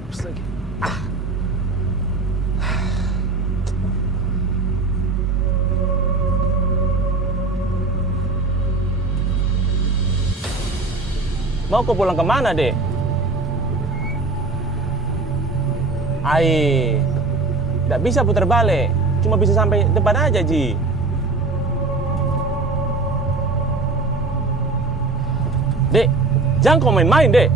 Habis lagi. Mau kau pulang kemana, deh? Tidak bisa putar balik. Cuma bisa sampai depan aja, Ji. Dek, jangan kau main-main, Dek.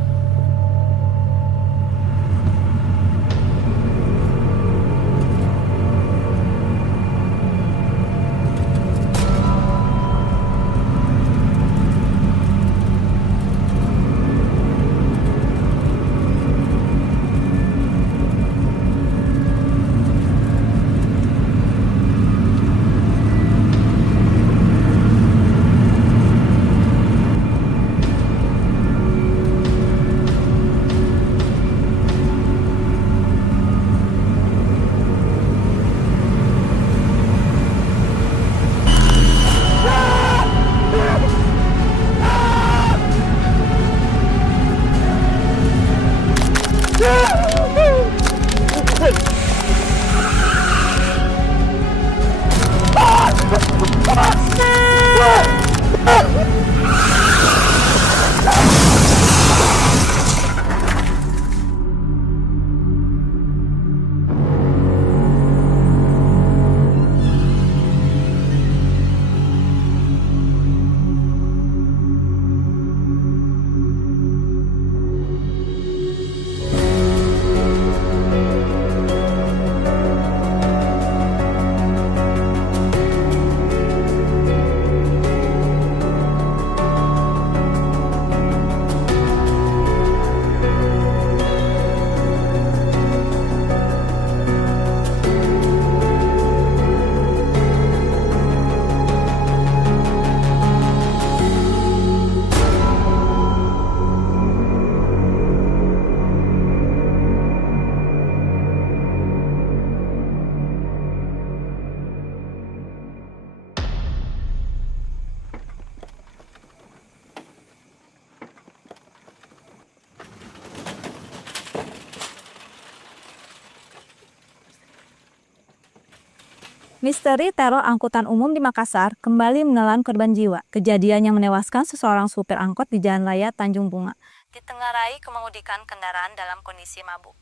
Misteri teror angkutan umum di Makassar kembali menelan korban jiwa. Kejadian yang menewaskan seseorang supir angkot di Jalan Raya Tanjung Bunga ditengarai kemengemudikan kendaraan dalam kondisi mabuk.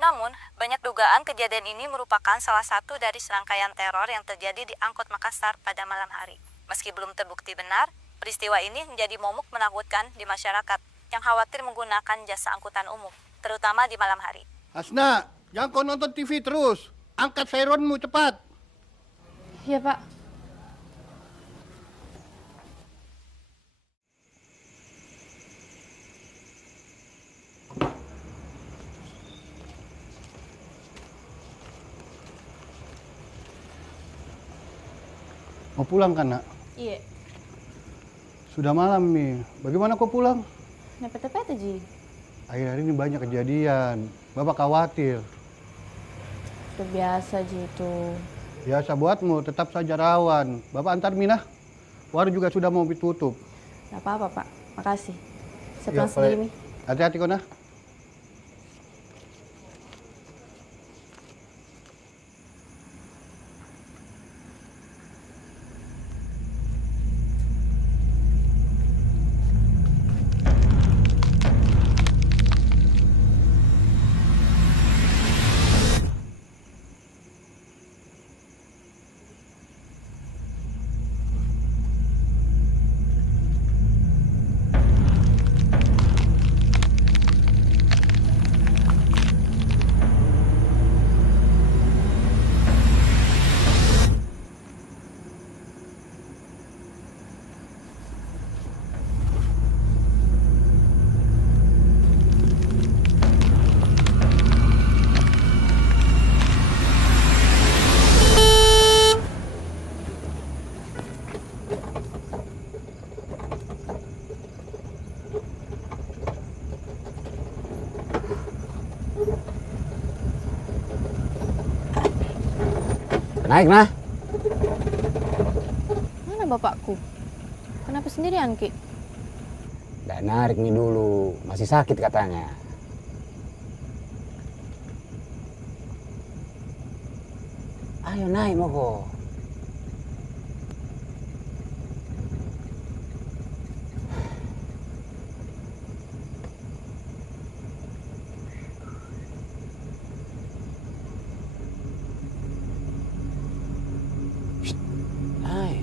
Namun, banyak dugaan kejadian ini merupakan salah satu dari serangkaian teror yang terjadi di angkot Makassar pada malam hari. Meski belum terbukti benar, peristiwa ini menjadi momok menakutkan di masyarakat yang khawatir menggunakan jasa angkutan umum, terutama di malam hari. Hasna, jangan kau nonton TV terus. Angkat sironmu cepat. Iya, Pak. Mau pulang kan, Nak? Iya. Sudah malam nih. Bagaimana kau pulang? Nepet-nepet aja. Akhir-akhir ini banyak kejadian. Bapak khawatir. Udah biasa aja itu. Biasa buatmu, tetap saja rawan. Bapak antar Minah. Warung juga sudah mau ditutup. Gak apa-apa, Pak. Makasih. Saya Ya, pulang sendiri nih. Hati-hati kau, Nah. Naik, nah. Mana bapakku? Kenapa sendirian, Ki? Nggak narik nih dulu, masih sakit katanya. Ayo naik, Moko. Shh, naik.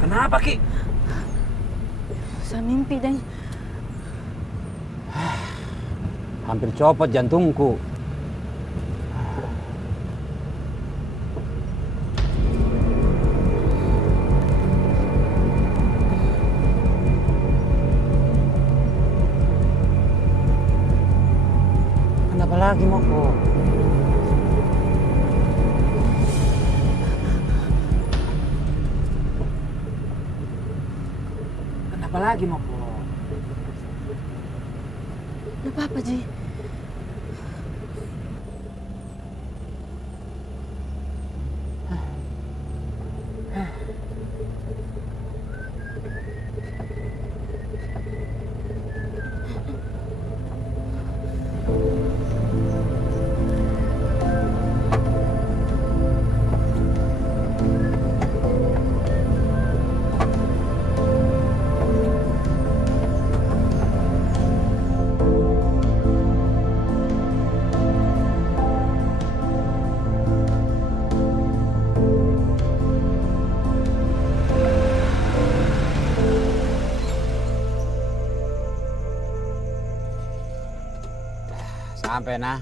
Kenapa, Ki? Saya mimpi, Deng. Hampir copot jantungku. Kenapa lagi, Moko? Kenapa lagi, Moko? Ada apa-apa, Ji? Sampai, nah.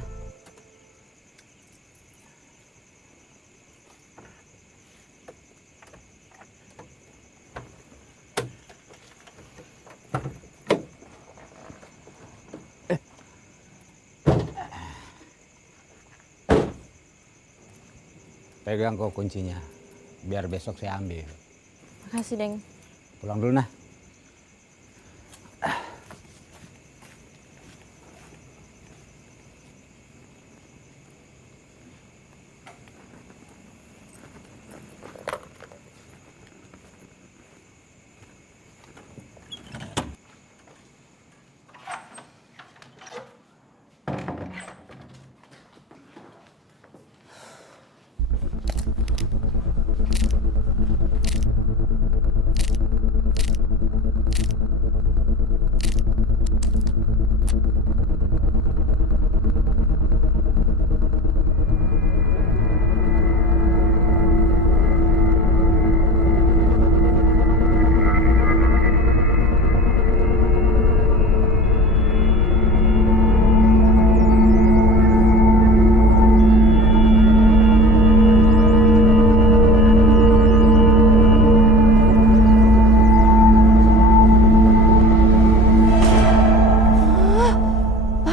Pegang kok kuncinya, biar besok saya ambil. Makasih, Deng. Pulang dulu, nah.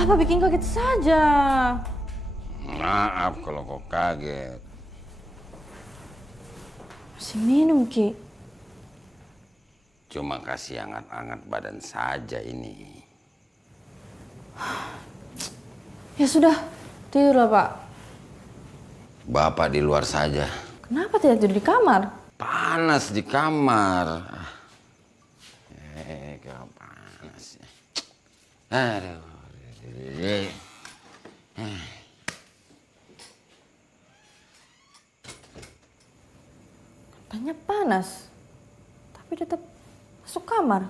Papa bikin kaget saja. Maaf kalau kau kaget. Masih minum, Ki. Cuma kasih hangat-hangat badan saja ini. Ya sudah, tidurlah, Pak. Bapak di luar saja. Kenapa tidak tidur di kamar? Panas di kamar. Kau panas. Aduh. Katanya panas, tapi tetap masuk kamar.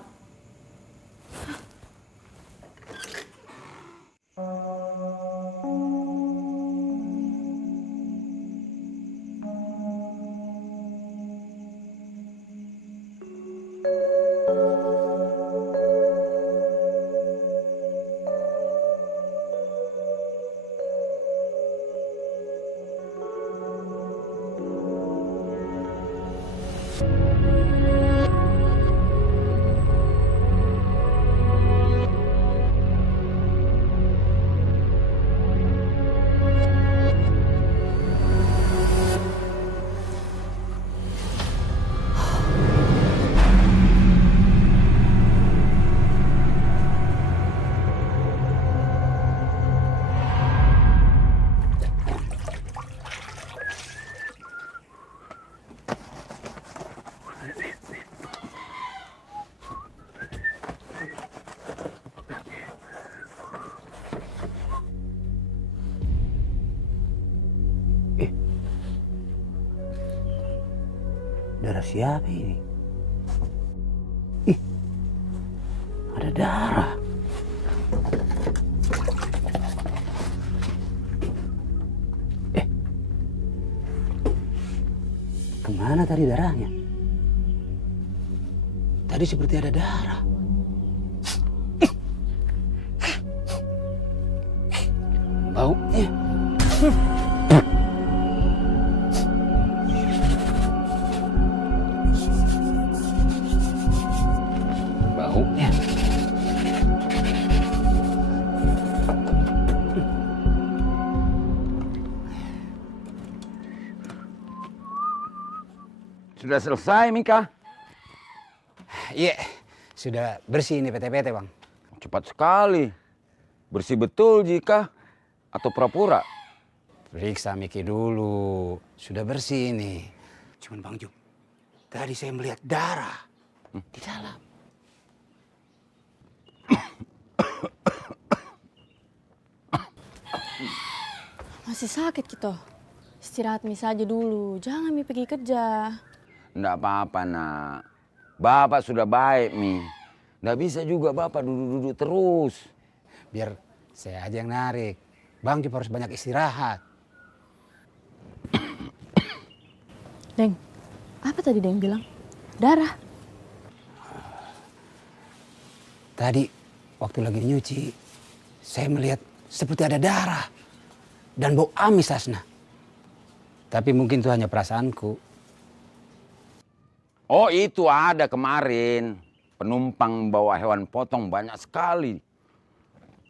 Darah siapa ini? Ih, ada darah. Kemana tadi darahnya? Tadi seperti ada darah. Baunya. Baunya. Sudah selesai, Mika? Iya, sudah bersih ini PT-PT, Bang. Cepat sekali. Bersih betul jika atau pura-pura? Periksa Miki dulu. Sudah bersih ini. Cuman Bang Juk, tadi saya melihat darah di dalam. Masih sakit gitu. Istirahat Mi saja dulu. Jangan Mi pergi kerja. Nggak apa-apa, nak. Bapak sudah baik, Mi. Nggak bisa juga Bapak duduk-duduk terus. Biar saya aja yang narik. Bang Juk harus banyak istirahat. Deng, apa tadi Deng bilang? Darah. Tadi waktu lagi nyuci, saya melihat seperti ada darah dan bau amis, Hasna. Tapi mungkin itu hanya perasaanku. Oh, itu ada kemarin. Penumpang bawa hewan potong banyak sekali.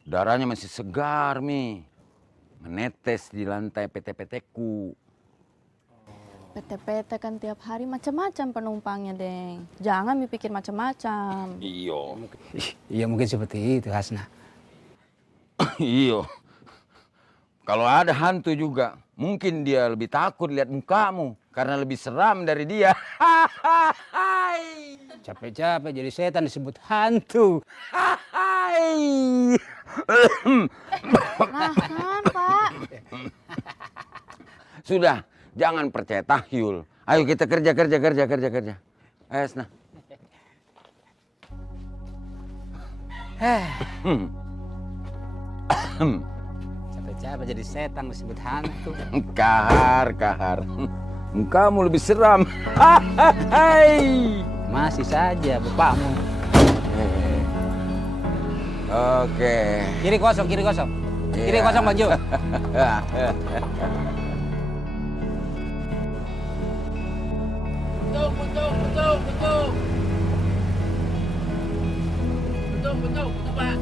Darahnya masih segar, Mi. Menetes di lantai PT-PT-ku. PT-PT kan tiap hari macam-macam penumpangnya, Deng. Jangan Mi pikir macam-macam. Iyo. Iya mungkin seperti itu, Hasna. Iyo. Kalau ada hantu juga, mungkin dia lebih takut lihat mukamu. Karena lebih seram dari dia. Capek-capek jadi setan disebut hantu. Nahan, Pak. Sudah, jangan percaya tahyul. Ayo kita kerja. Ayo, Asna. Capek-capek jadi setan disebut hantu. Kahar. Mukamu lebih seram. Masih saja bapakmu. Oke. Kiri kosong. Kiri kosong, Bang Juk. Betul, Pak.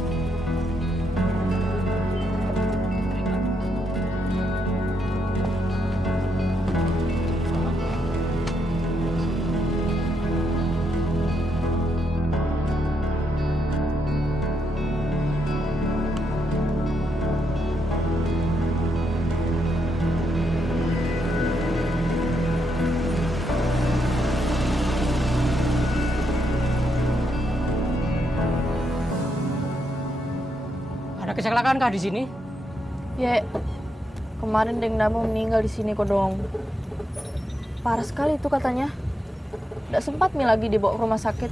Ada kecelakaan kah di sini? Ya, kemarin Deng Damo meninggal di sini Kodong. Parah sekali itu katanya. Nggak sempat Mi lagi dibawa ke rumah sakit.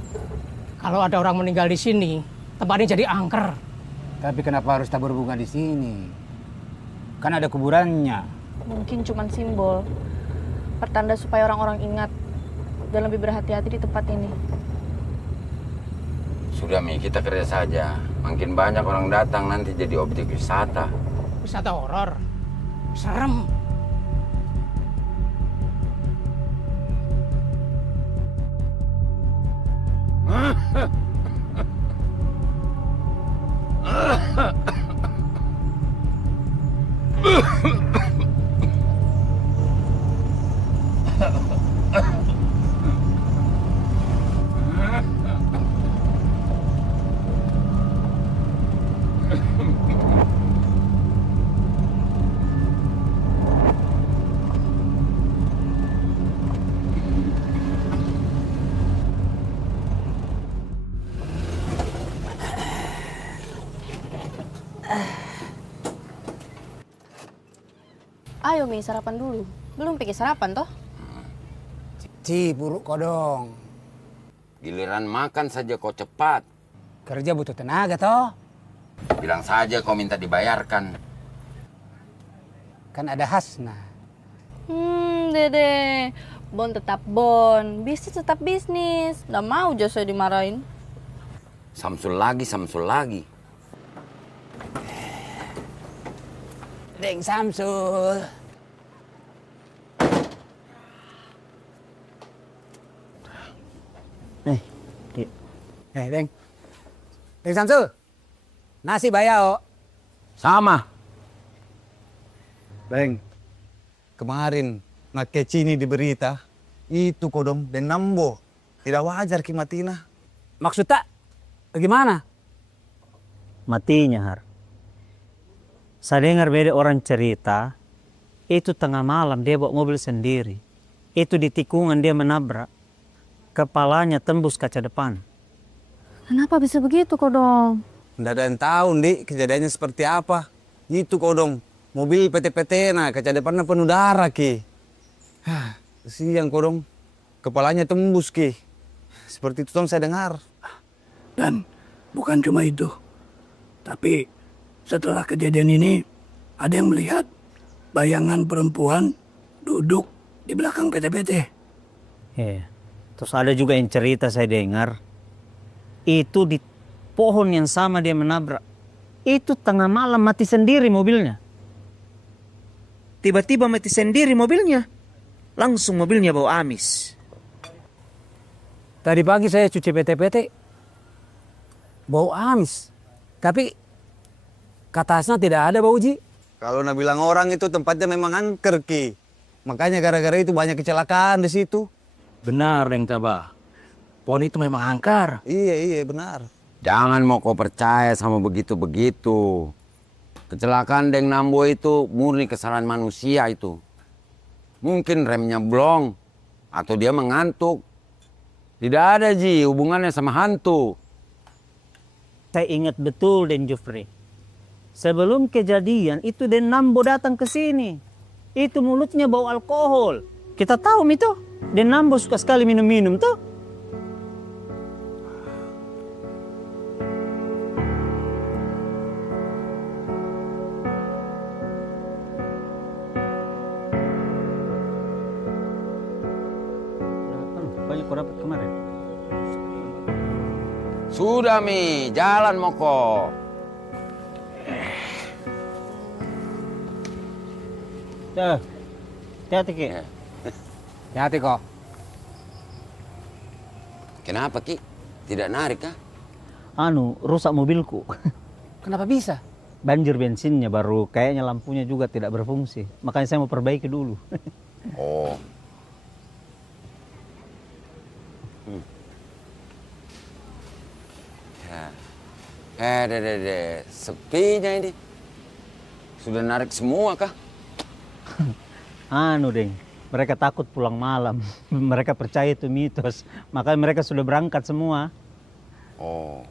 Kalau ada orang meninggal di sini, tempatnya jadi angker. Tapi kenapa harus tabur bunga di sini? Kan ada kuburannya. Mungkin cuman simbol. Pertanda supaya orang-orang ingat dan lebih berhati-hati di tempat ini. Sudah Mi, kita kerja saja. Makin banyak orang datang nanti jadi objek wisata. Wisata horor. Serem. Ayo Mi, sarapan dulu. Belum pergi sarapan toh? Ci, buruk Kodong. Giliran makan saja kau cepat. Kerja butuh tenaga toh. Bilang saja kau minta dibayarkan. Kan ada Hasna. Dede. Bon tetap bon. Bisnis tetap bisnis. Nggak mau jasa dimarahin. Samsul lagi, Samsul lagi. Deng Samsul. Deng. Deng Samsul. Nasi bayao. Sama. Beng, kemarin nak kecini di berita, itu Kodong dan Nambo. Tidak wajar Ki Matina. Maksud tak? Bagaimana? Matinya, Har. Saya dengar beda orang cerita, itu tengah malam dia bawa mobil sendiri. Itu di tikungan dia menabrak. Kepalanya tembus kaca depan. Kenapa bisa begitu Kodong? Tidak ada yang tahu, Dik, kejadiannya seperti apa. Itu Kodong, mobil PT-PT, nah kaca depannya penuh darah, Ki. Kesian Kodong, kepalanya tembus, Ki. Seperti itu saya dengar. Dan bukan cuma itu, tapi setelah kejadian ini ada yang melihat bayangan perempuan duduk di belakang PT-PT. Terus ada juga yang cerita saya dengar, itu di pohon yang sama dia menabrak. Itu tengah malam mati sendiri mobilnya. Tiba-tiba mati sendiri mobilnya. Langsung mobilnya bau amis. Tadi pagi saya cuci PT-PT. Bau amis. Tapi kata Hasna tidak ada bau, Ji. Kalau nak bilang orang itu tempatnya memang angker, Ki. Makanya gara-gara itu banyak kecelakaan di situ. Benar, Deng Tabah. Pohon itu memang angker. Iya, benar. Jangan mau kau percaya sama begitu-begitu. Kecelakaan Deng Nambo itu murni kesalahan manusia itu. Mungkin remnya blong atau dia mengantuk. Tidak ada Ji hubungannya sama hantu. Saya ingat betul Den Jufri. Sebelum kejadian itu Den Nambo datang ke sini. Itu mulutnya bau alkohol. Kita tahu itu. Den Nambo suka sekali minum-minum tuh. Banyak kau dapat kemarin. Sudah Mi, jalan Moko. Hati-hati Ki. Hati kok. Kenapa Ki? Tidak narik kah? Rusak mobilku. Kenapa bisa? Banjir bensinnya baru kayaknya lampunya juga tidak berfungsi. Makanya saya mau perbaiki dulu. Oh. Deh, sepinya ini. Sudah narik semua kah? Deng, mereka takut pulang malam. Mereka percaya itu mitos. Makanya mereka sudah berangkat semua. Oh.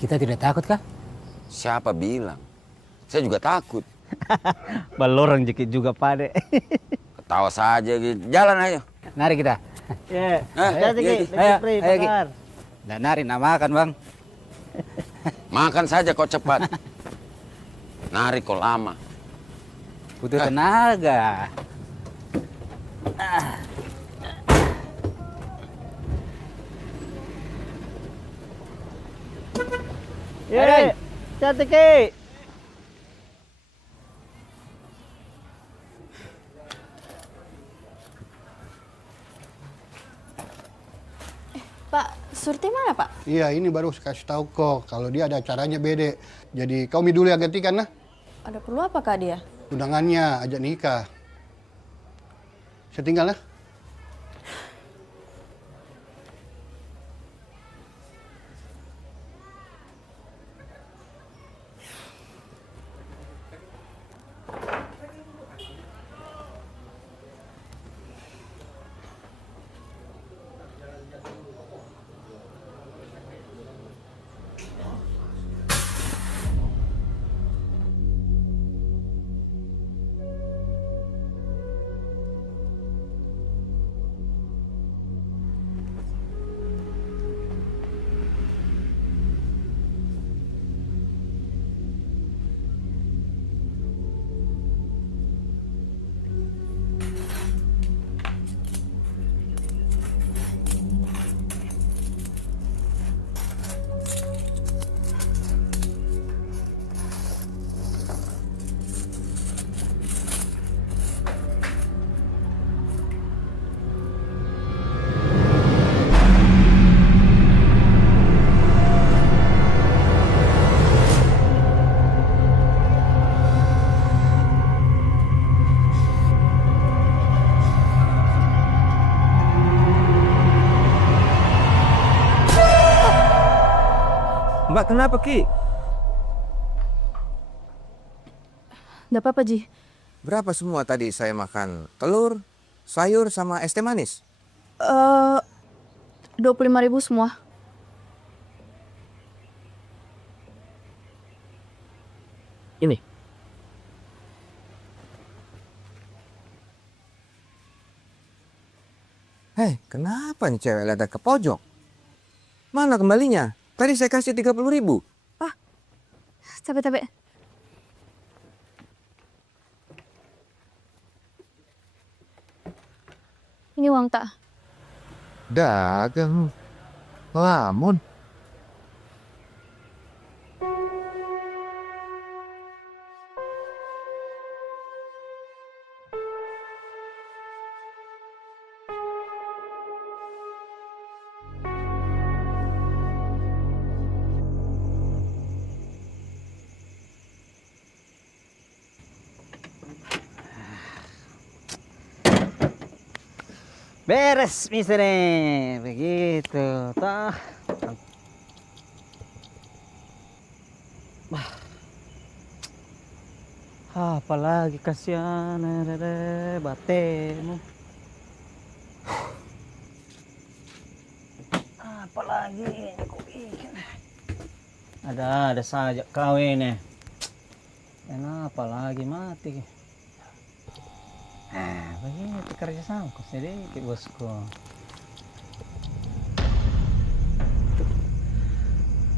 Kita tidak takut kah? Siapa bilang? Saya juga takut. Balorang jekit juga pade. Ketawa saja gitu. Jalan ayo. Nari kita. Ya, ayo. Dan nari nak makan bang. Makan saja kau cepat. Nari kau lama. Butuh tenaga. Ya, cantik ke. Pak, Surti mana Pak? Iya, ini baru kasih tahu kok kalau dia ada acaranya bede. Jadi kau mi dulu ya gantikan nah. Ada perlu apa Kak dia? Undangannya ajak nikah. Saya tinggal nah. Mbak kenapa Ki? Nggak apa-apa Ji. Berapa semua tadi saya makan? Telur, sayur, sama es teh manis? 25.000 semua. Ini. Hei, kenapa nih cewek lada ke pojok? Mana kembalinya? Tadi saya kasih 30.000. Capek-capek. Ini uang tak? Dagang. Lamun. Beres, mister begitu. Tah. Apalagi kasihan, batemu. Apalagi kau bikin. Ada saja kau ini. Kenapa lagi mati? Begitu kerja sangkut sedikit bosku.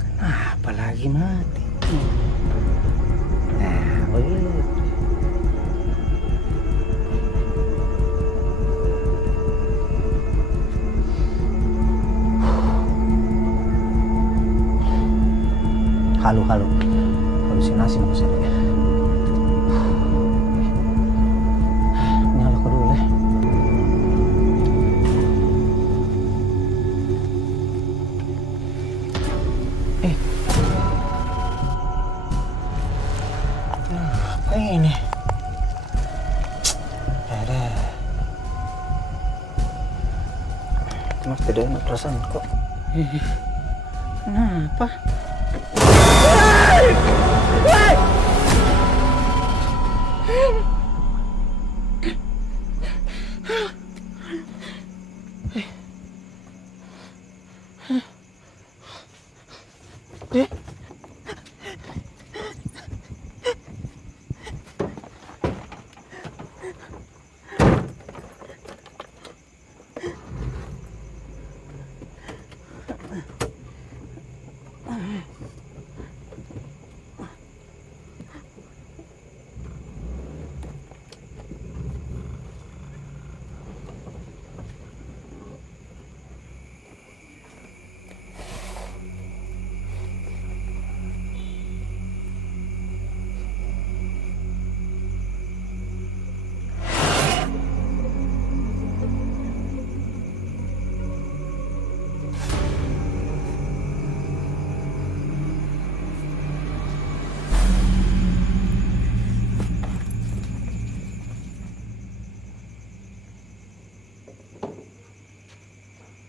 Kenapa lagi mati? Begitu. Halo, halusinasi maksudnya. Nyala ko dulu ya. Apa ini? Ada. Cuma tidak enak perasaan kok. Kenapa?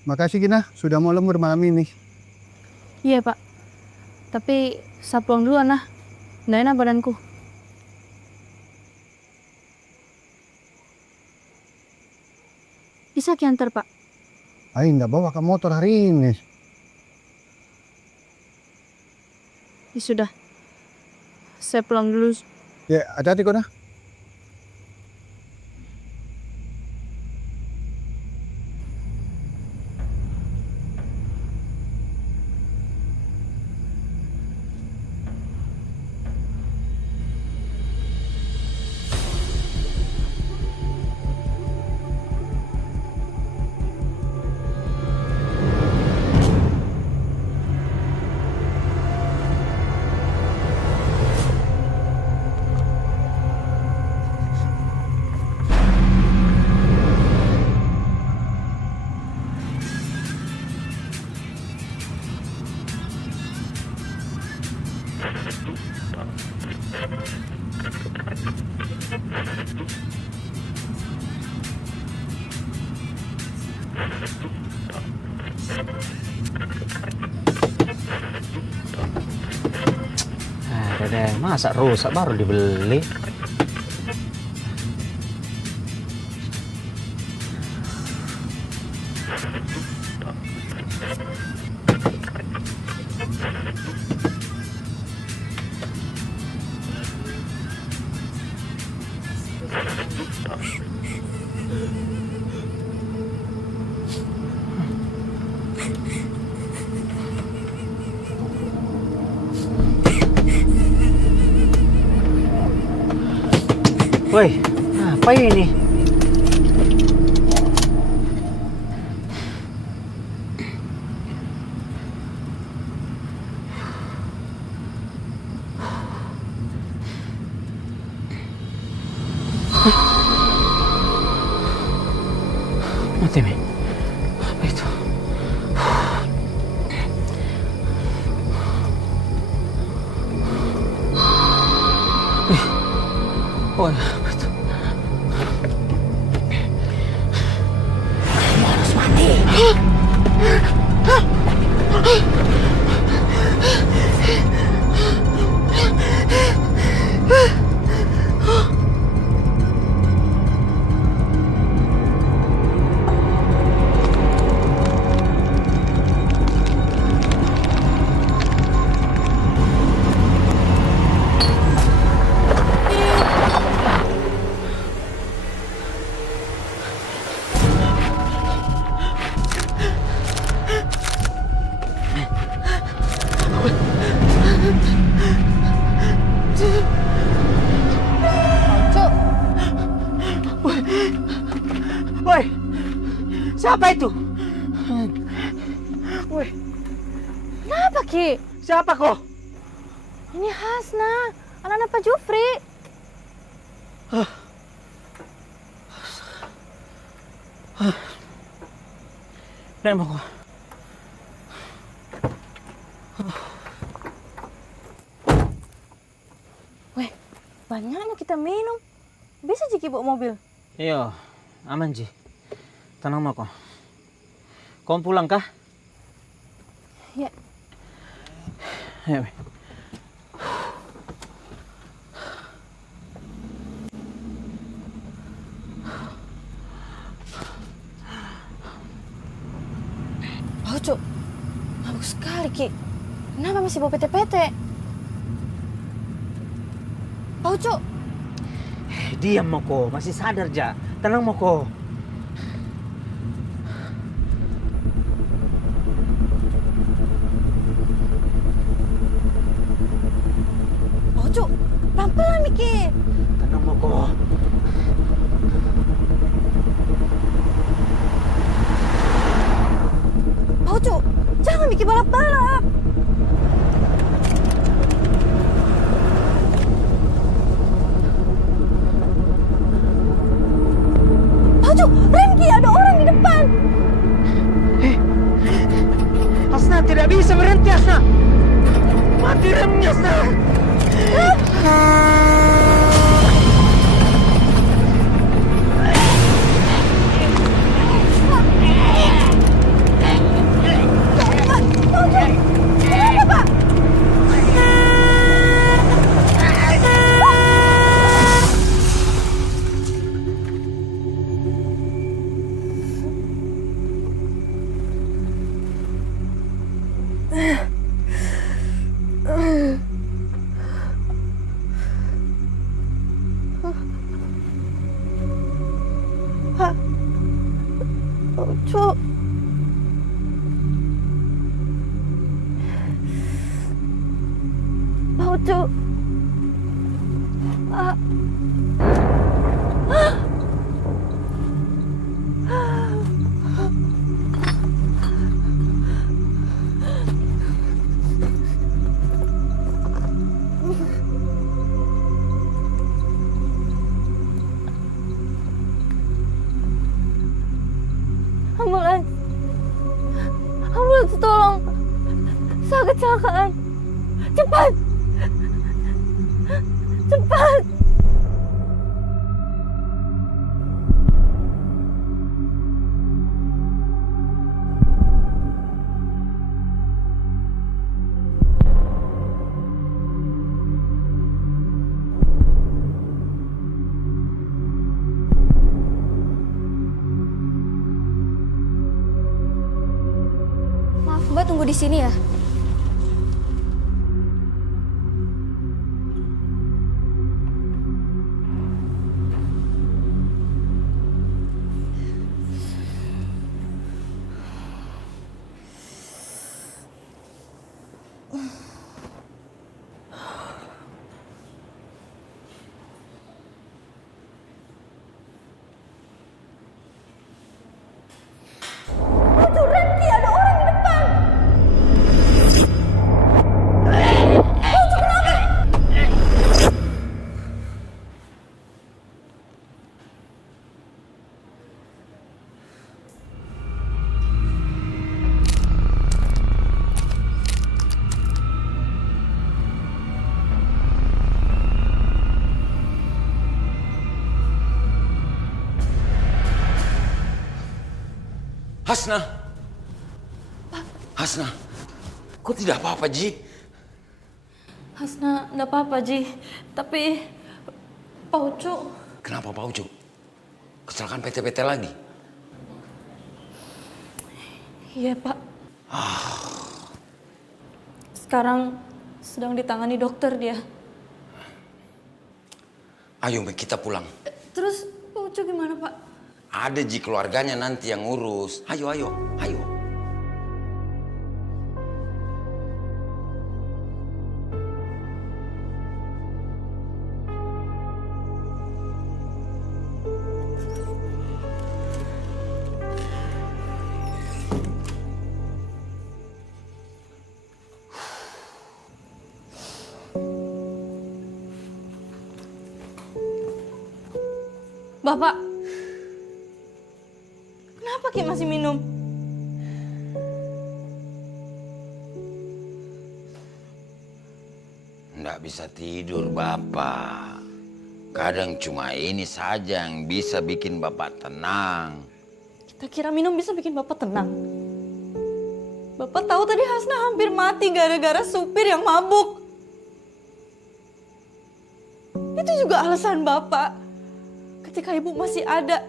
Makasih Gina, sudah mau lembur malam ini. Iya Pak, tapi saya pulang duluan nah. Nggak enak badanku. Bisa kiantar Pak? Ayo nggak bawa ke motor hari ini. Ya sudah, saya pulang dulu. Ya, hati-hati kok nah. Dede, masa rusak baru dibeli? Woi, apa ini? Mati mi. Apa itu? Oh, apa itu? Harus mati. Woi, siapa itu? Woi, Kenapa Ki? siapa kok? Ini Hasna, anak-anak Pak Jufri. Nek mau kok. Weh, banyaknya kita minum. Bisa Jiki bawa mobil? Iya, aman Ji. Tenang mau kok. Kau pulang kah? Ya. Ya, weh. Oh, Cuk. Mabuk sekali, Ki. Kenapa masih bawa PT-PT? Oh, Cuk. Diam Moko, masih sadar ja. Tenang Moko. Ucu, pelan-pelan Miki. Tenang Moko. Pak Ucu, jangan Miki balap-balap. Pak Ucu, rem Ki, ada orang di depan. Hasna tidak bisa berhenti, Hasna. Mati remnya, Hasna. Ucu. Pak Ucu. Ambulans. Ambulans, tolong. Saya kecelakaan. Cepat. Cepat. Maaf, Mbak tunggu di sini ya. Hasna. Hasna, kok tidak apa-apa, Ji? Hasna, enggak apa-apa, Ji. Tapi Pak Ucu. Kenapa Pak Ucu? Kecelakaan PT-PT lagi? Iya, Pak. Sekarang sedang ditangani dokter dia. Ayo, kita pulang. Terus Pak Ucu gimana, Pak? Ada Ji, keluarganya nanti yang ngurus. Ayo, ayo, ayo. Bapak, kenapa Ki masih minum? Nggak bisa tidur, Bapak. Kadang cuma ini saja yang bisa bikin Bapak tenang. Kita kira minum bisa bikin Bapak tenang. Bapak tahu tadi Hasna hampir mati gara-gara supir yang mabuk. Itu juga alasan Bapak. Ketika Ibu masih ada.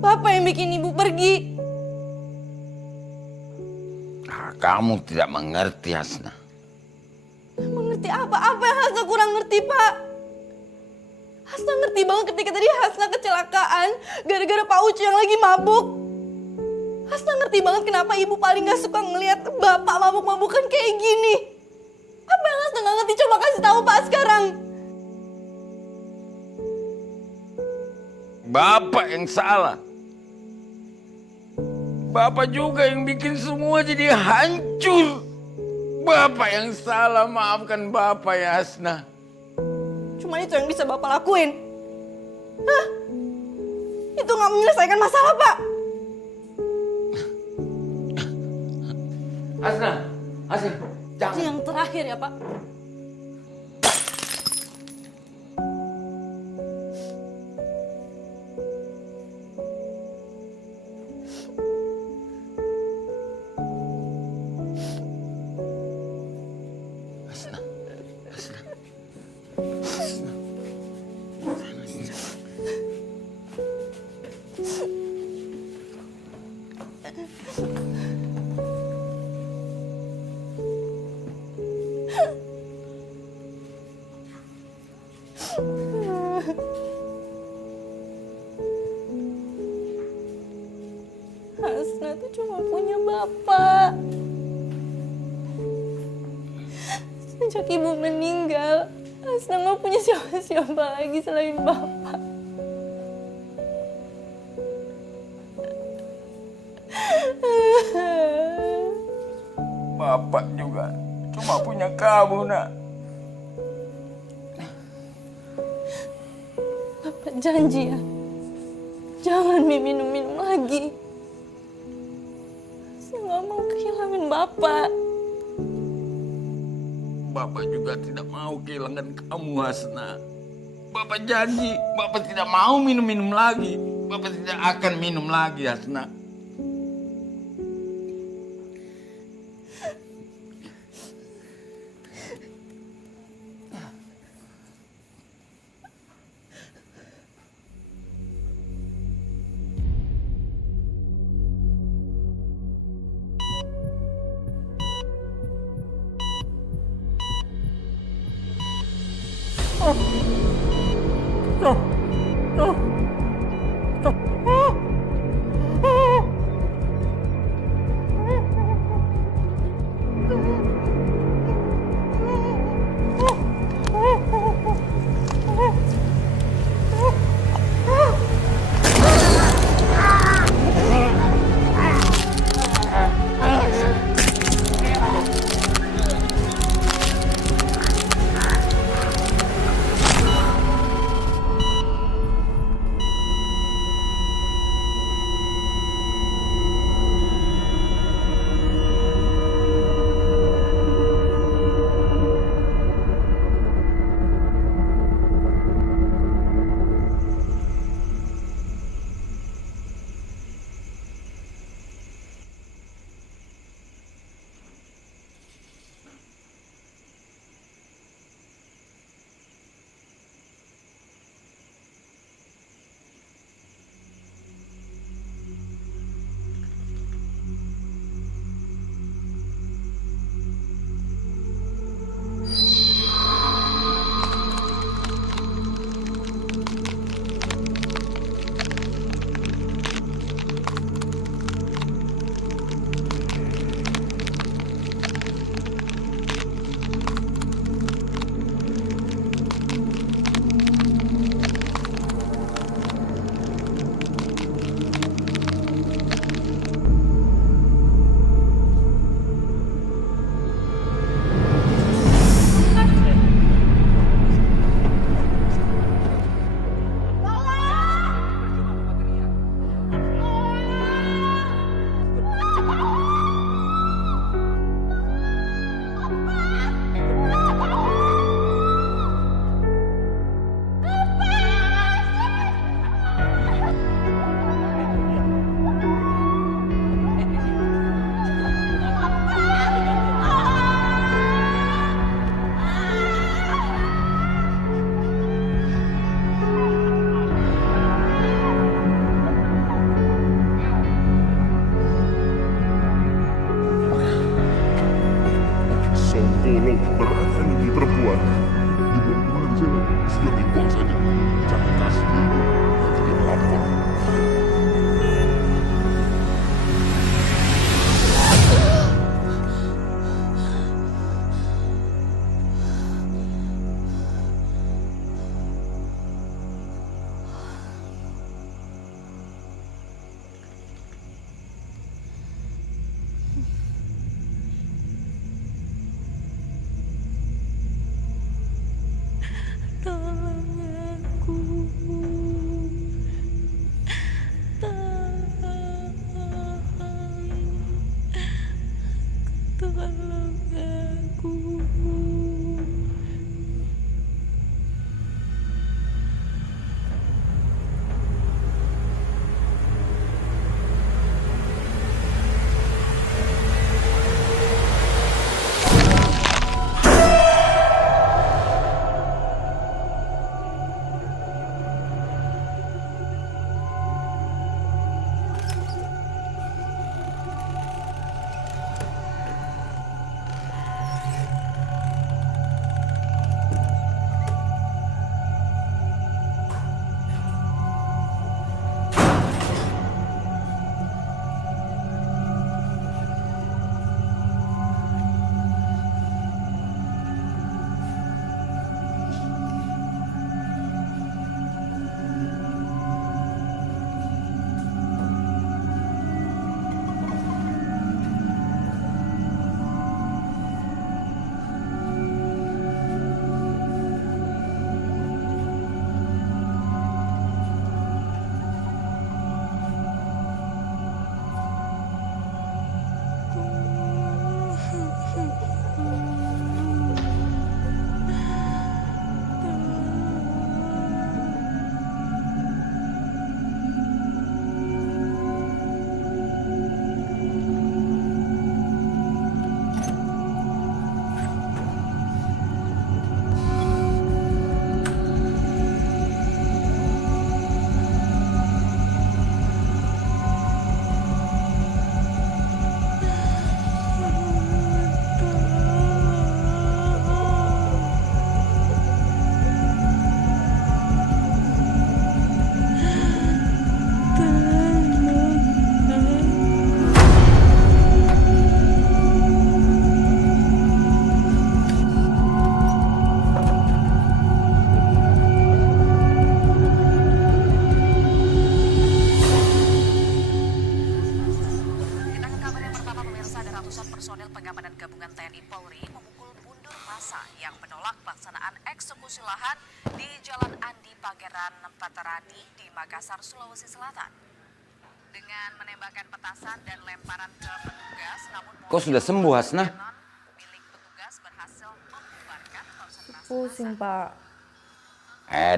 Bapak yang bikin Ibu pergi. Kamu tidak mengerti, Hasna. Mengerti apa? Apa yang Hasna kurang ngerti, Pak? Hasna ngerti banget ketika tadi Hasna kecelakaan gara-gara Pak Ucu yang lagi mabuk. Hasna ngerti banget kenapa ibu paling gak suka ngelihat bapak mabuk-mabukan kayak gini. Apa yang Hasna gak ngerti? Coba kasih tahu Pak sekarang. Bapak yang salah. Bapak juga yang bikin semua jadi hancur. Bapak yang salah, maafkan Bapak ya Hasna. Cuma itu yang bisa Bapak lakuin. Hah? Itu gak menyelesaikan masalah, Pak. Hasna, jangan. Yang terakhir ya, Pak. Hasna tuh cuma punya bapak. Sejak ibu meninggal, Hasna nggak punya siapa-siapa lagi selain bapak. Bapak juga cuma punya kamu, Nak. Bapak janji ya, jangan minum-minum lagi. Saya nggak mau kehilangan Bapak. Bapak juga tidak mau kehilangan kamu, Hasna. Bapak janji, Bapak tidak mau minum-minum lagi. Bapak tidak akan minum lagi, Hasna. ratusan personil pengamanan gabungan TNI Polri memukul mundur massa yang menolak pelaksanaan eksekusi lahan di Jalan Andi Pangeran Patarani di Makassar, Sulawesi Selatan. Dengan menembakkan petasan dan lemparan ke petugas, namun Kok sudah sembuh, Hasna? milik petugas berhasil membubarkan konsentrasi Pusing, Pak.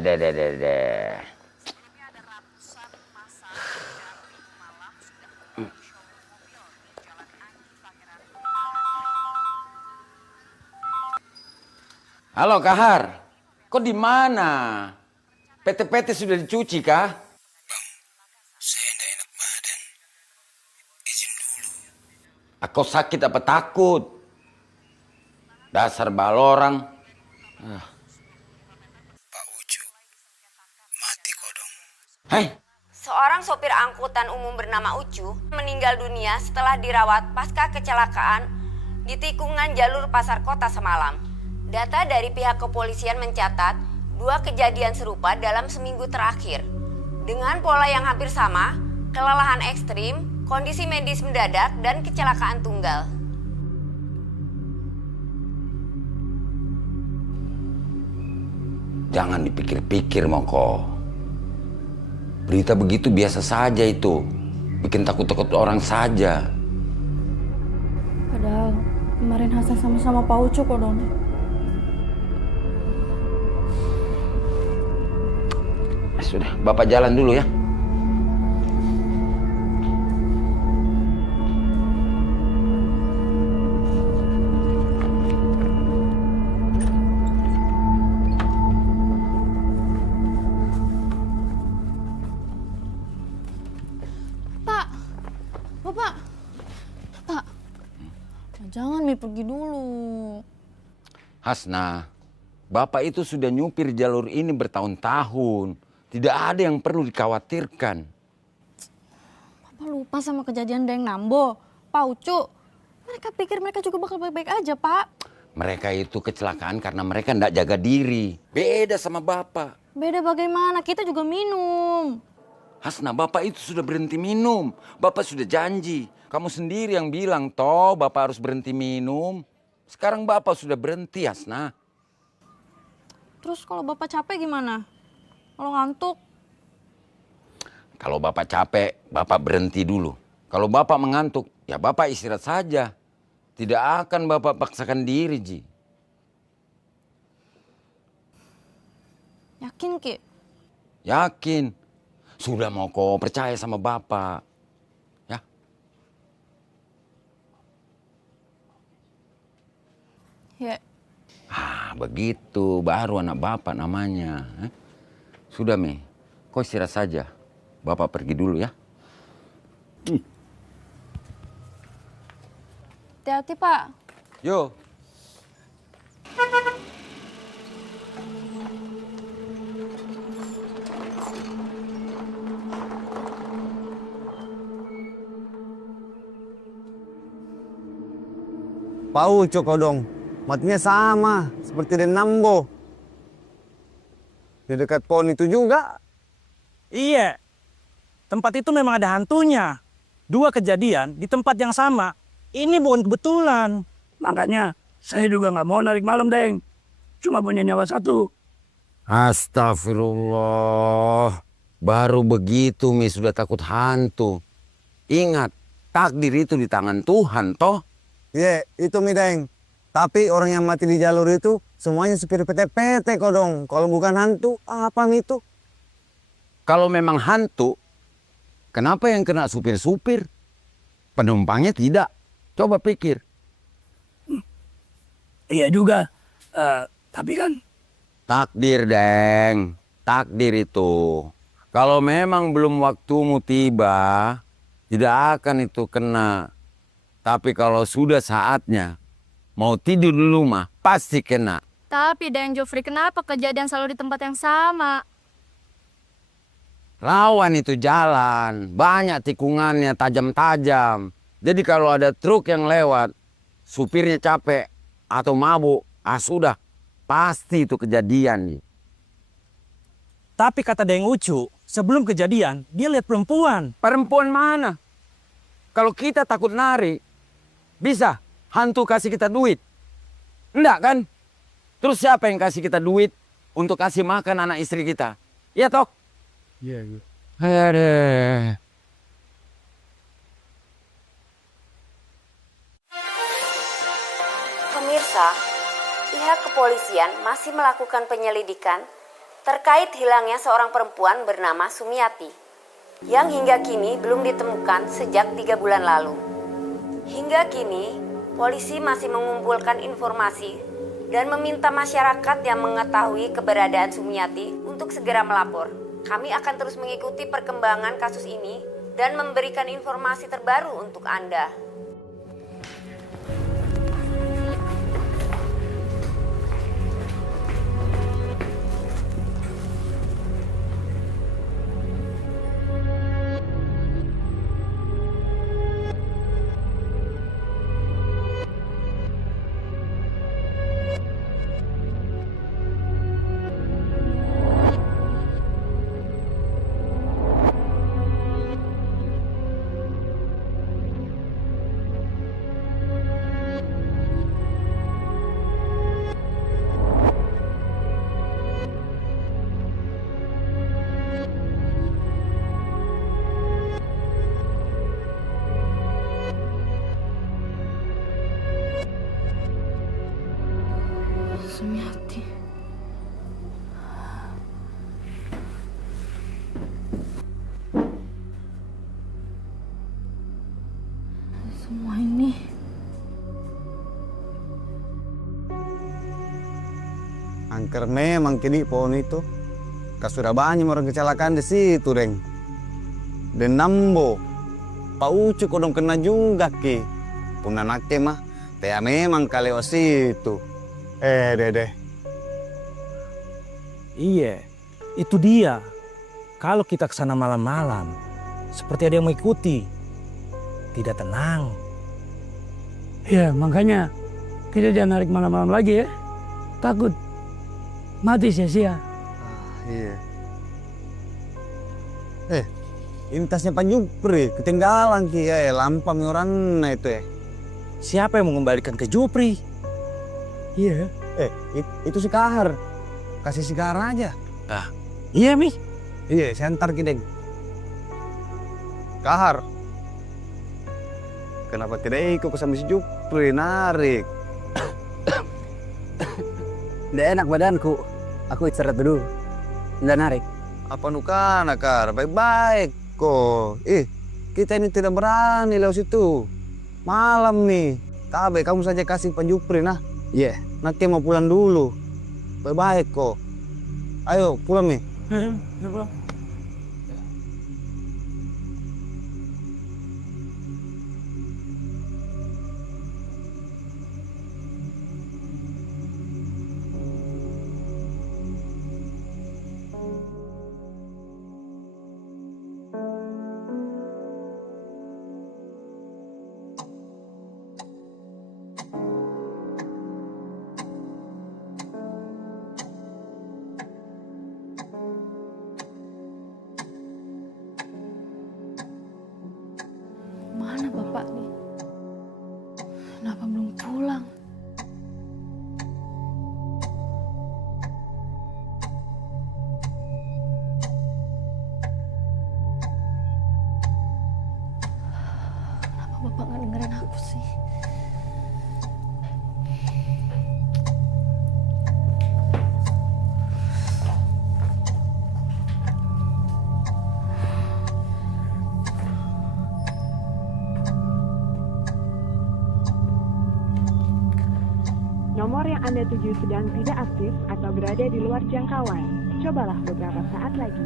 Deh. Sebelumnya ada ratusan massa yang minggu malam sudah memenuhi showroom mobil di Jalan Andi Pangeran. Halo Kahar, kok di mana? PT-PT sudah dicuci kah? Saya tidak enak badan. Izin dulu. Aku sakit apa takut? Dasar balorang. Pak Ucu, mati kodong. Hei, Seorang sopir angkutan umum bernama Ucu meninggal dunia setelah dirawat pasca kecelakaan di tikungan jalur Pasar Kota semalam. Data dari pihak kepolisian mencatat 2 kejadian serupa dalam seminggu terakhir. Dengan pola yang hampir sama, kelelahan ekstrim, kondisi medis mendadak, dan kecelakaan tunggal. jangan dipikir-pikir Moko. Berita begitu biasa saja itu. Bikin takut-takut orang saja. Padahal kemarin Hasan sama-sama Pak Ucu kok dong. Sudah, Bapak jalan dulu ya. Jangan Mi pergi dulu. Hasna, Bapak itu sudah nyupir jalur ini bertahun-tahun. Tidak ada yang perlu dikhawatirkan. Papa lupa sama kejadian Deng Nambo, Pak Ucu. Mereka pikir mereka juga bakal baik-baik aja, Pak. Mereka itu kecelakaan karena mereka tidak jaga diri. Beda sama Bapak. Beda bagaimana? Kita juga minum. Hasna, Bapak itu sudah berhenti minum. Bapak sudah janji. Kamu sendiri yang bilang, toh Bapak harus berhenti minum. Sekarang Bapak sudah berhenti, Hasna. Terus kalau Bapak capek gimana? Kalau ngantuk? Kalau Bapak capek, Bapak berhenti dulu. Kalau Bapak mengantuk, ya Bapak istirahat saja. Tidak akan Bapak paksakan diri, Ji. Yakin, Ki? Yakin. Sudah mau kau percaya sama Bapak. Ya. Ya. Begitu. Baru anak Bapak namanya. Sudah, Mi. Kau istirahat saja. Bapak pergi dulu ya. Hati-hati, Pak. Yo. Pau Cokodong, matinya sama seperti Den Nambo. Di dekat pohon itu juga. Iya, tempat itu memang ada hantunya. 2 kejadian di tempat yang sama. Ini bukan kebetulan. Makanya saya juga nggak mau narik malam, Deng. Cuma punya nyawa 1. Astagfirullah. Baru begitu, Mi, sudah takut hantu. Ingat, takdir itu di tangan Tuhan, toh? Iya, itu Mi Deng. Tapi orang yang mati di jalur itu semuanya supir PT-PT Kodong. Kalau bukan hantu, apa itu? Kalau memang hantu, kenapa yang kena supir-supir? Penumpangnya tidak. Coba pikir. Iya juga. Tapi kan... Takdir, Deng. Takdir itu. Kalau memang belum waktumu tiba, tidak akan itu kena. Tapi kalau sudah saatnya, mau tidur dulu mah, pasti kena. Tapi Deng Jofri, kenapa kejadian selalu di tempat yang sama? Rawan itu jalan, banyak tikungannya tajam-tajam. Jadi kalau ada truk yang lewat, supirnya capek atau mabuk, sudah, pasti itu kejadian. Tapi kata Deng Ucu, sebelum kejadian, dia lihat perempuan. Perempuan mana? Kalau kita takut nari, Bisa hantu kasih kita duit? Enggak kan? Terus siapa yang kasih kita duit untuk kasih makan anak istri kita? Iya toh? Iya, iya. Aduh. Pemirsa, pihak kepolisian masih melakukan penyelidikan terkait hilangnya seorang perempuan bernama Sumiati yang hingga kini belum ditemukan sejak 3 bulan lalu. Hingga kini, polisi masih mengumpulkan informasi dan meminta masyarakat yang mengetahui keberadaan Sumiati untuk segera melapor. Kami akan terus mengikuti perkembangan kasus ini dan memberikan informasi terbaru untuk Anda. Sumiati. Semua ini Angker memang kini pohon itu. Sudah banyak orang kecelakaan di situ, Deng. Dan Nambo, Pak Ucu kodong kena juga, Ki. Pun anaknya mah, teh memang kali situ. Dede. Iya, itu dia. Kalau kita ke sana malam-malam, seperti ada yang mengikuti. Tidak tenang. Ya, makanya kita jangan narik malam-malam lagi ya. Takut mati sia-sia. Iya. Ini tasnya Pak Jupri, ketinggalan Ki. Lampang orang itu ya. Siapa yang mengembalikan ke Jupri? Iya. Itu si Kahar. Kasih si Kahar aja. Iya, Mi. Iya, saya antar Ki, Deng. Kahar. Kenapa tidak ikut ke sama si Jupri, narik? Nggak enak badanku. Aku istirahat dulu. Nggak narik. Apa nukana, Kar? Baik-baik kok. Kita ini tidak berani lewat situ. Malam nih. Tabe, kamu saja kasih Pak Jupri, nah. Iya. Nanti mau pulang dulu. Baik-baik kok. Ayo, pulang nih. Pulang. mana bapak nih? Kenapa belum pulang? Kenapa bapak nggak dengerin aku sih? Nomor yang Anda tuju sedang tidak aktif atau berada di luar jangkauan. Cobalah beberapa saat lagi.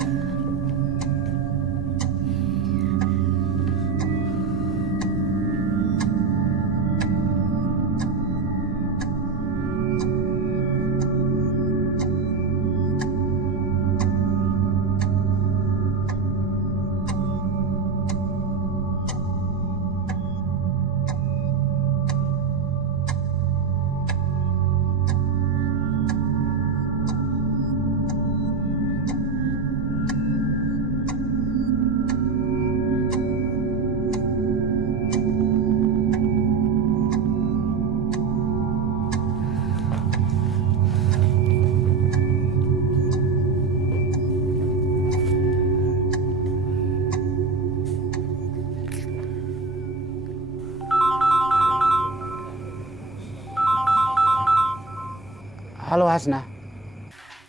Halo Hasna.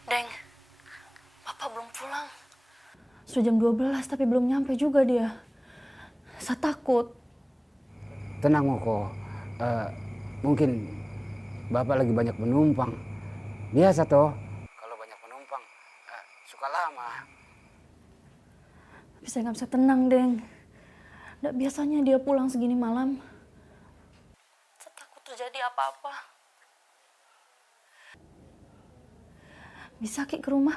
Deng, Bapak belum pulang. Sudah jam 12 tapi belum nyampe juga dia. Saya takut. Tenang Moko. Mungkin Bapak lagi banyak penumpang. Biasa toh, kalau banyak penumpang suka lama. Tapi saya nggak bisa tenang, Deng. Nggak biasanya dia pulang segini malam. Saya takut terjadi apa-apa. Bisa Ki ke rumah?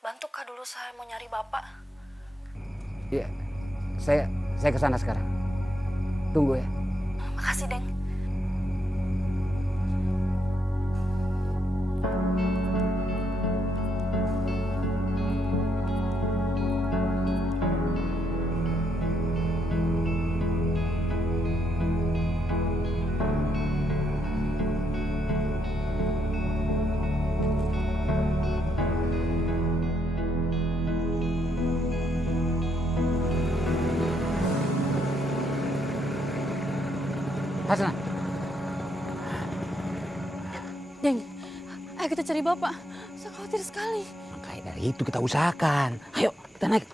Bantu Kak dulu, saya mau nyari Bapak. Iya, saya ke sana sekarang. Tunggu ya. Makasih, Deng. Hasna. Deng, ayo kita cari Bapak. Saya khawatir sekali. Makanya dari itu kita usahakan. Ayo, kita naik.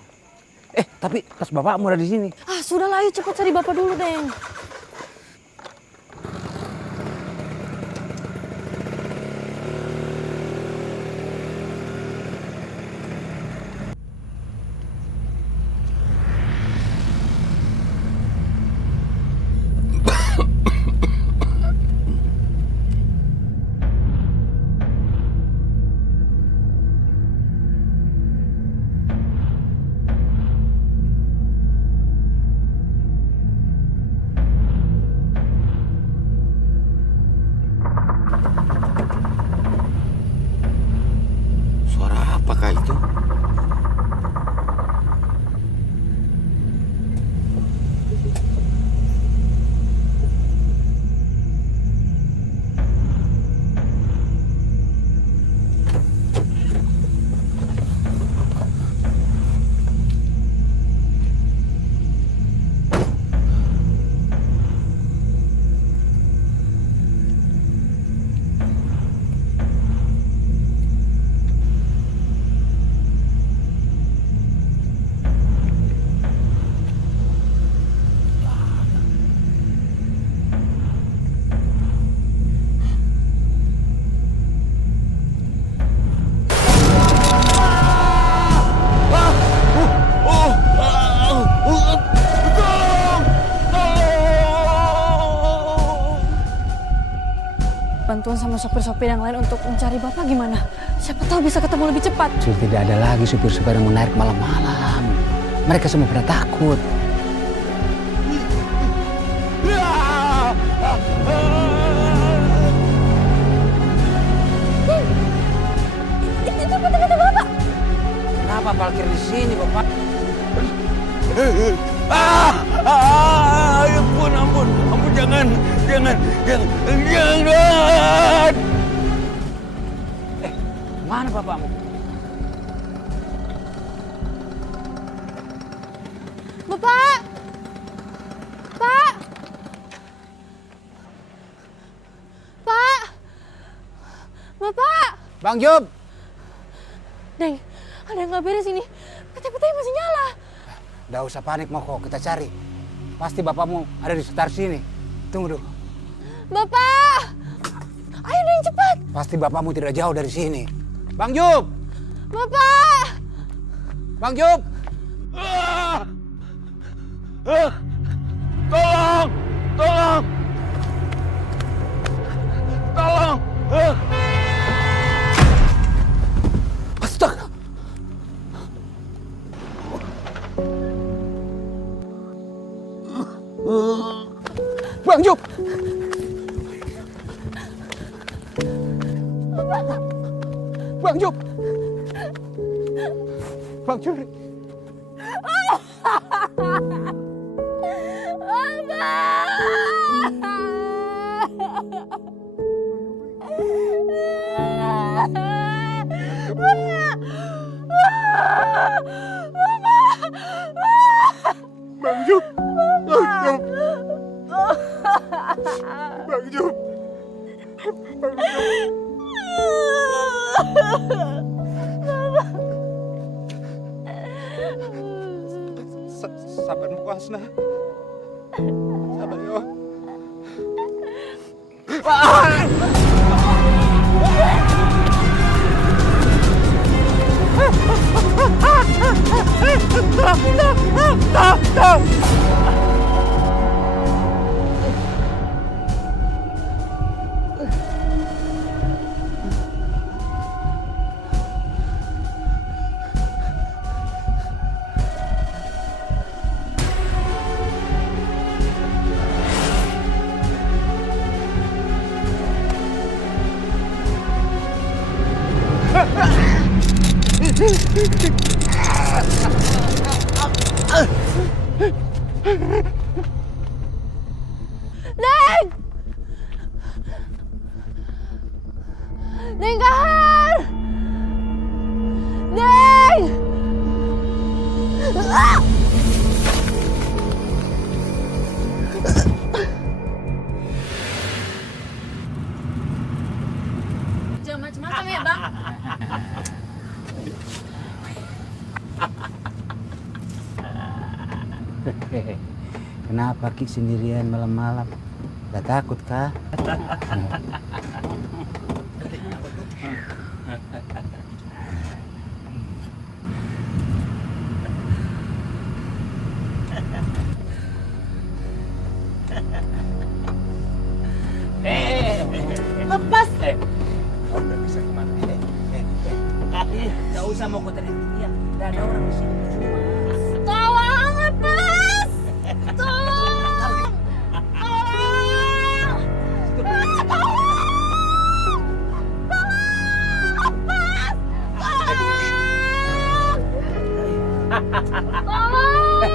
Tapi tas bapakmu ada di sini. Ah, sudahlah, ayo cepat cari Bapak dulu, Deng. Apakah itu? Bantuan sama sopir-sopir yang lain untuk mencari Bapak gimana? Siapa tahu bisa ketemu lebih cepat. Sudah tidak ada lagi supir-supir yang menarik malam-malam. Mereka semua pada takut. Itu kata-kata Bapak. Kenapa parkir di sini, Bapak? Ampun, jangan. Mana bapakmu? Bapak! Pak! Pak! Bapak! Bang Job! Deng, ada yang nggak beres ini. PT-PT masih nyala. Nggak usah panik, Moko. Kita cari. Pasti bapakmu ada di sekitar sini. Tunggu dulu. Bapak! Ayo Deng, cepat! Pasti bapakmu tidak jauh dari sini. Bang Job! Bapak! Bang Job! Tolong! Astaga! Bang Job! Bang Job! Bang Curi! Bang Job! Bang Job! Sabar mo, Asna. Sabar yo. Neng! Neng Kahar! Neng! Ah! Jangan macam-macam ya, Bang. Kenapa Ki sendirian malam-malam? Gak takut kah? Lepas! Kau udah bisa kemana? Gak usah mau kau teriak-teriak. Gak ada orang di sini. Tolong, lepas! Tolong!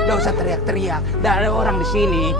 Gak usah teriak-teriak. Gak ada orang di sini.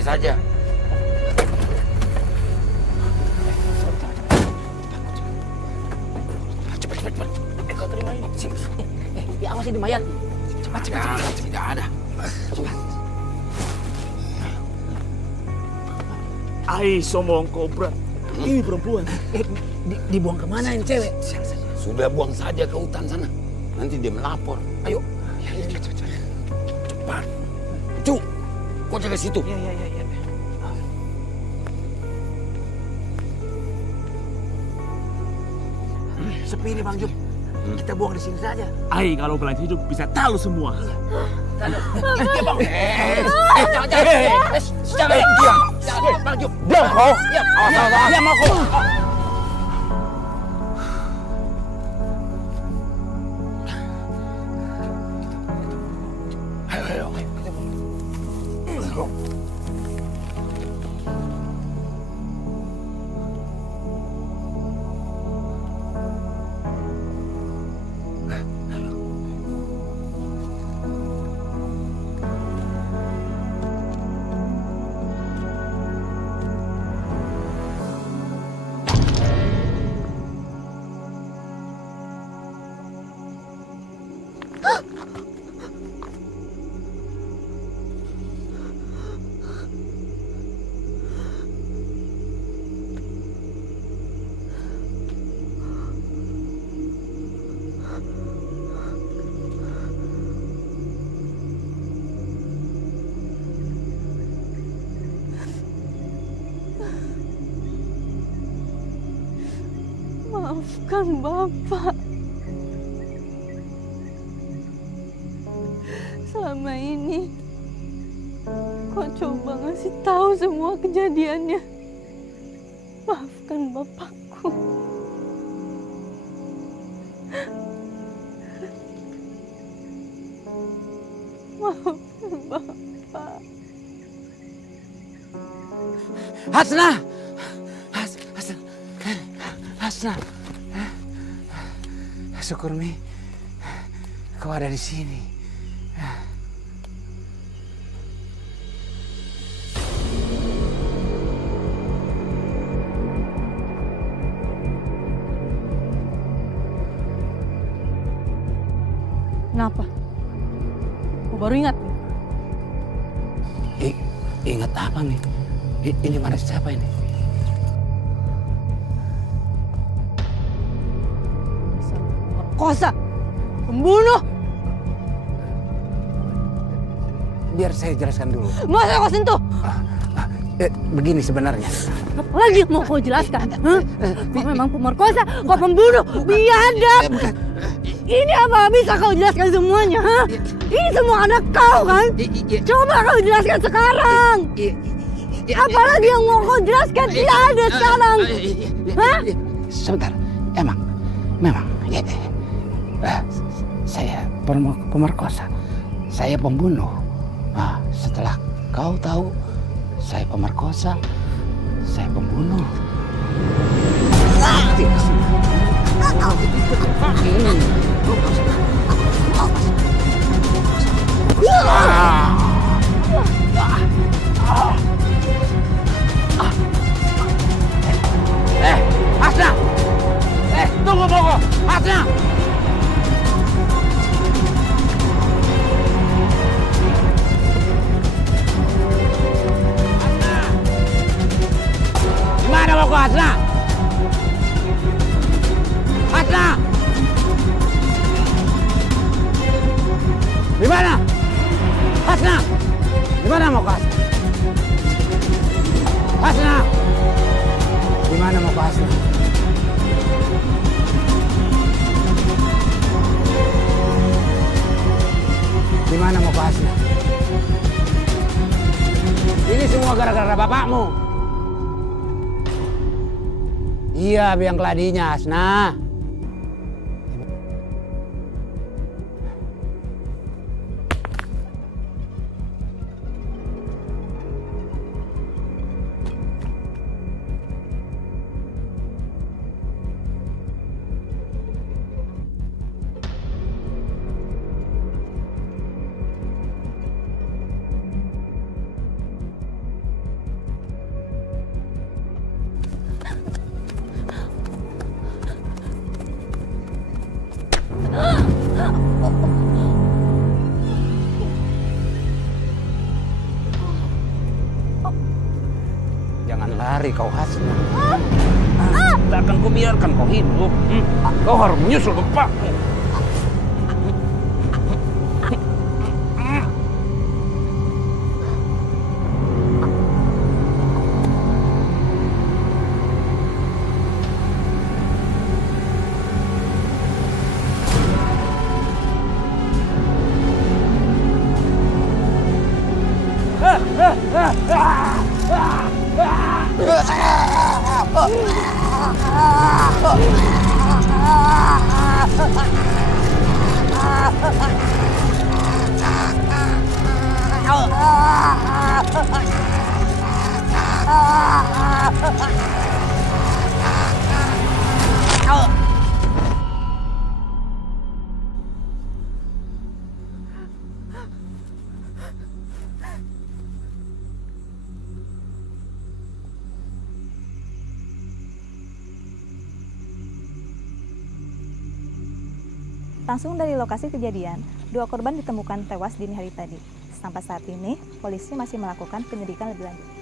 Saja. Cepat. Kau terima ini. Awas ini mayat. Cepat. Tidak ada. Cepat. Ai, somong kobra. Ini perempuan. Dibuang kemana ini cewek? Sudah buang saja ke hutan sana. Nanti dia melapor. Ayo. Cepat. Cu, kau jaga situ. Iya. Sepi ini Bang Jum. Kita buang di sini saja. Ai, kalau pelan hidup bisa tahu semua. Iya Bang. Jangan diam. Bang Jum. Diam kau. Diam aku. Maafkan Bapak. Selama ini kau coba ngasih tahu semua kejadiannya. Maafkan Bapakku. Maafkan Bapak. Hasna! Hasna! Syukur Mi, kau ada di sini. Kenapa? Kau baru ingat? Ingat apa nih? Ini mana siapa ini? Kosa! Pembunuh! Biar saya jelaskan dulu. Masa kau sentuh? Begini sebenarnya. Apa lagi mau kau jelaskan? Kau memang pemerkosa, kau pembunuh, biadab! Ini apa bisa kau jelaskan semuanya? Ha? Ini semua anak kau kan? Coba kau jelaskan sekarang! Apalagi yang mau kau jelaskan? Tidak ada sekarang! Hah? Sebentar, memang. Saya pemerkosa, saya pembunuh. Setelah kau tahu saya pemerkosa, saya pembunuh. Hasna! Tunggu! Hasna! Gimana mau ke Hasna? Hasna! Gimana? Hasna! Gimana mau ke Hasna? Hasna! Gimana mau ke Hasna? Gimana mau ke Hasna? Ini semua gara-gara bapakmu. Iya, biang keladinya, Hasna. Jangan lari kau, Hasna. Tak akan kubiarkan kau hidup. Kau harus menyusul bapakmu. Langsung dari lokasi kejadian, 2 korban ditemukan tewas dini hari tadi. Sampai saat ini, polisi masih melakukan penyelidikan lebih lanjut.